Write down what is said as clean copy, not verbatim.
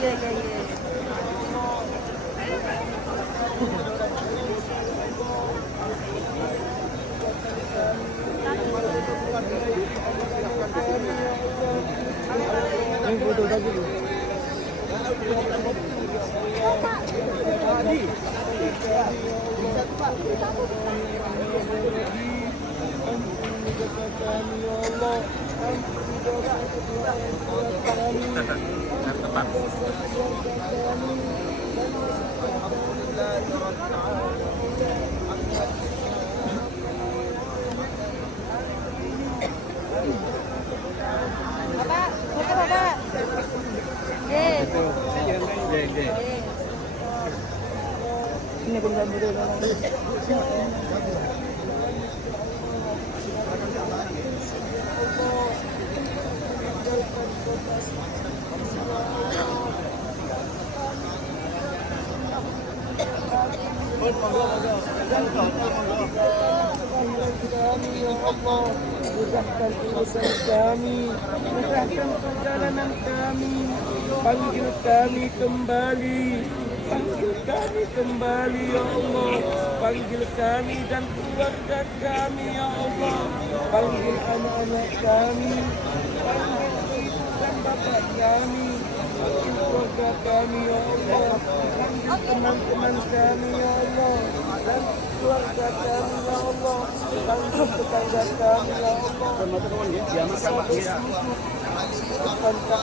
iya, iya, iya. Ini foto lagi. Bapak, foto Bapak. Ye. Ini pun kami dulu. Kami ya Allah, mudahkan urusan kami, mudahkan perjalanan kami, panggil kami kembali, panggil kami kembali ya Allah, panggil kami dan keluarga kami ya Allah, panggil anak-anak kami, panggil ibu dan bapak kami, panggil keluarga kami ya Allah, panggil teman-teman kami ya Allah, dan keluarga kami ya Allah, panggil tetangga kami ya Allah.